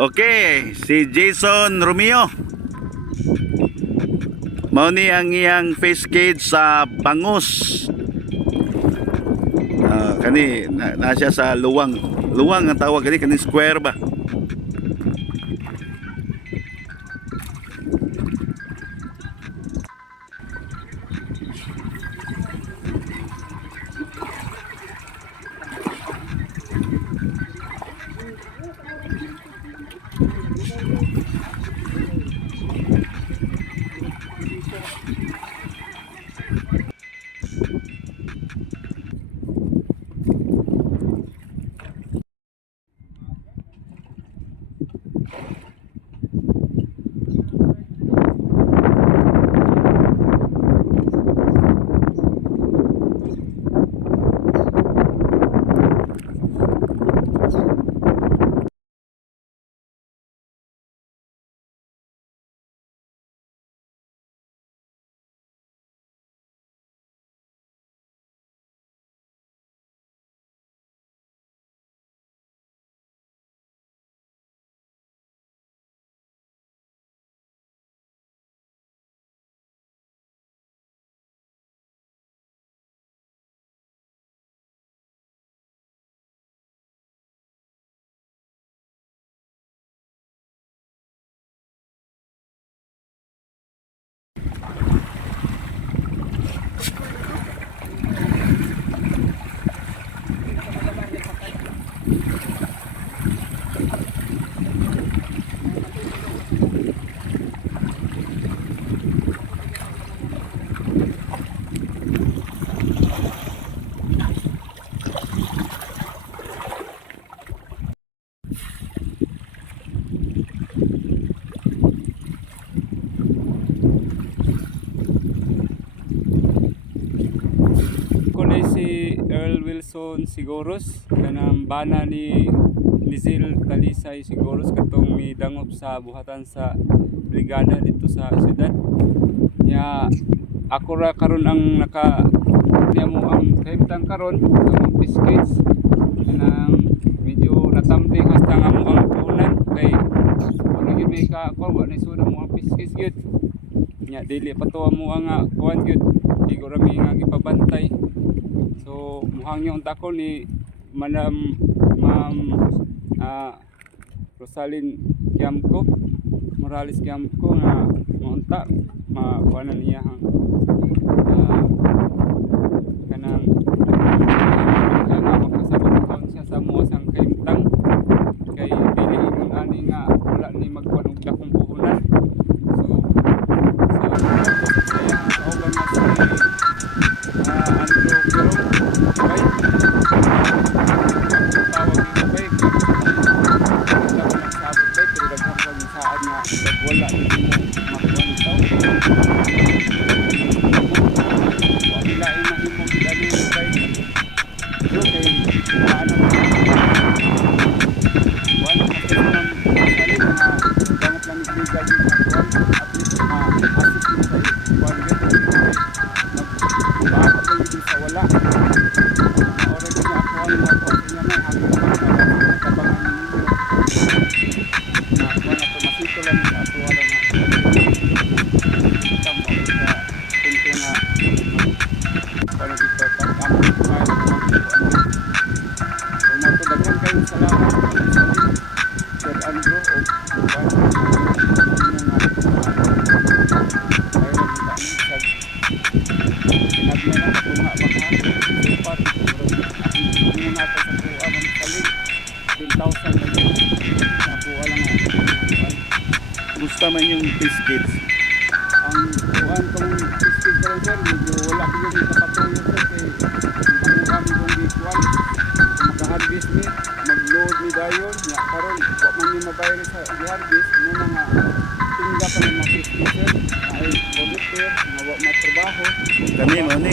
Okay, si Jason Romeo. Mao ni ang iyang face cage sa bangus. Kani na siya sa luwang. Luwang ang tawag kani square ba? Si Earl Wilson Siguros kanang bana ni Lizil Talisay Siguros katong midangop sa buhatan sa brigada dito sa syudad nya ako ra karon ang naka niya mo ang kahimtang karon sa mga biscuits nang medyo natambling hasta nga mo ang puhunan kay ano gyud may ka wa ni suda mo ang biscuits gyud nya dili pa to mo ang kuan gyud siguro mi nga gipabantay. So muhang yung tako ni Ma'am Rosalyn Kiamco Morales Kiamco na maunta makuanan niya hang kanang makasabot taon siya sa mga sang kaimtang kay dili ingon ani nga wala ni magkuan og dakong puhunan. So kauban na si Andrew Girong bay tawag ni bay wala ko nagsabot bay pero daghang kang saad nga wala dito mo makuan taw wala imahimong gidali bay pero kay ano wala ka sa mga salin na dangat lang legal din na kuan at least ma-assist din sa kuan sa wala oras niya ako ang niya may hanggang nakabangan na kuha na tumasito lang sa ato wala na tamo sa punto na para dito pag-amon tayo kung matudaghan kayo salamat Sir Andrew o gusto man yung biscuits. Ang kuhan kong biscuit ko rin sir, medyo wala ko yung ikapatulog sir kay ang kami kong bikuan makaharvest ni, mag-load ni dayon nga karon wak man yung mabayari sa i-harvest mo na nga tingga pa ng mga biscuit sir ay auditor nga wak matrabaho trabaho. Kani mo ni.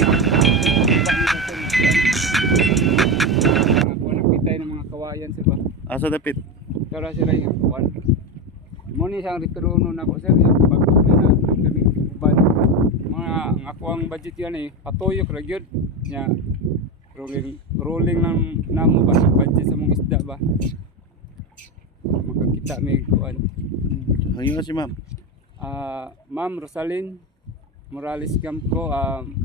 Ako nagpitay ng mga kawayan sir ba. Asa dapit? Tara sila yung kuwan. Mo ni isang returno na ko sir yung pagod na kami uban. Mga ang ako ang budget yan eh patuyok ra gyud nya rolling lang namo ba sa budget sa mong isda ba. Makakita may kuwan. Hangyo si ma'am. Ma'am Rosalyn Morales Campo,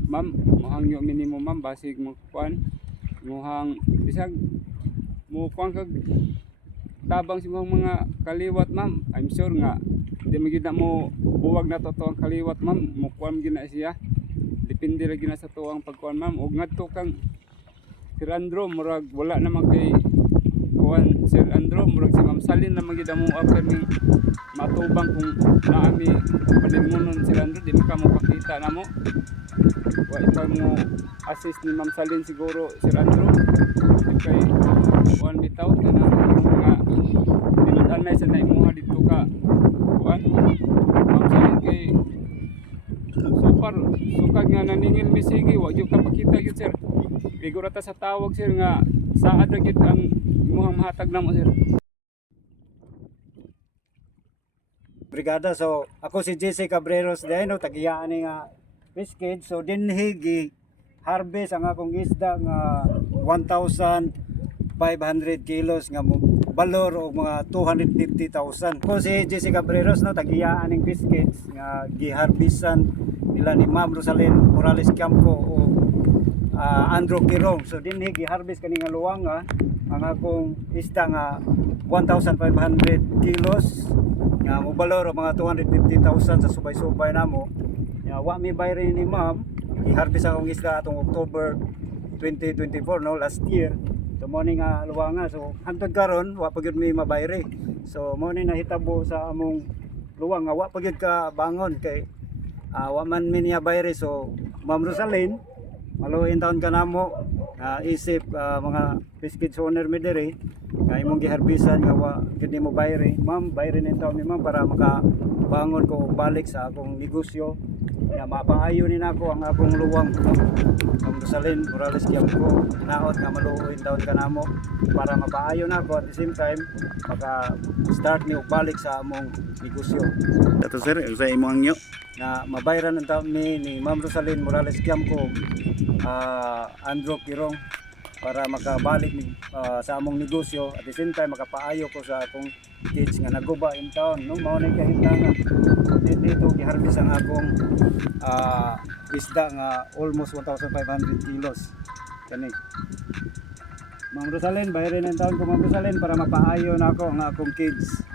ma'am, mohang yung minimum ma'am, basig mo kuan, mohang bisag mo kuan kag tabang si mga kaliwat ma'am. I'm sure nga di magid na mo buwag na to ang kaliwat ma'am, mo kuan gina siya. Depende ra gina sa tuang pagkuan ma'am. Og ngadto kang Sir Andro murag wala naman kay kuan Sir Andro murag si Ma'am Salin naman gid mo after ning matubang kung naami palingonon Sir Andro di mo ka mo pakita namo. Wa ipay mo assist ni Ma'am Salin siguro Sir Andro. Kay kuan bitaw kana mga dinanay sa naimuha dito ka kuan Ma'am Salin kay super sukag nga naningil mi sige wa gyud ka makita gyud sir. Siguro ta sa tawag sir nga saad ra gyud ang imong mahatag namo sir. Brigada, so ako si JC Cabreros dahil no tagiyaan ni nga Biscuit, so dinhi gi harvest ang akong isda nga 1,500 kilos nga balor og mga 250,000. Ako si JC Cabreros no tagiyaan ning Biscuits nga giharbisan nila ni Ma'am Rosalyn Morales Campo o Andrew Kirong. So dinhi gi-harvest kani nga luwanga ang akong isda nga 1,500 kilos nga mobalor og mga 250,000 sa subay-subay namo. Nga wa mi bayre ni Ma'am, i-harvest akong isda atong October 2024 no last year. So mo ni nga luwanga, so hangtod karon wa pa gyud mi mabayre. So mo ni nahitabo sa among luwang nga wa pa gyud ka bangon kay wa man mi niya bayre. So Ma'am Rosalyn maluhin taon ka namo isip mga Biscuits owner mi diri nga imong giharbisan nga wa gyud nimo bayre. Ma'am, bayre nin taon ni Ma'am para makabangon ko balik sa akong negosyo nga mapaayo ni nako ang akong luwang. Ma'am Rosalyn Morales Campo naot nga maluhin taon ka namo para mapaayo nako at the same time maka start ni og balik sa among negosyo. Ato sir, sa imong hangyo. Na mabayran ang taon ni Ma'am Rosalyn Morales Campo Andrew Kirong para makabalik sa among negosyo at the same time makapaayo ko sa akong kids nga naguba in town no mao na kahimtangan dito giharvest ang akong isda nga almost 1,500 kilos kani. Ma'am Rosalyn, bayarin ang taon ko Ma'am Rosalyn para mapaayo na ako ang akong kids.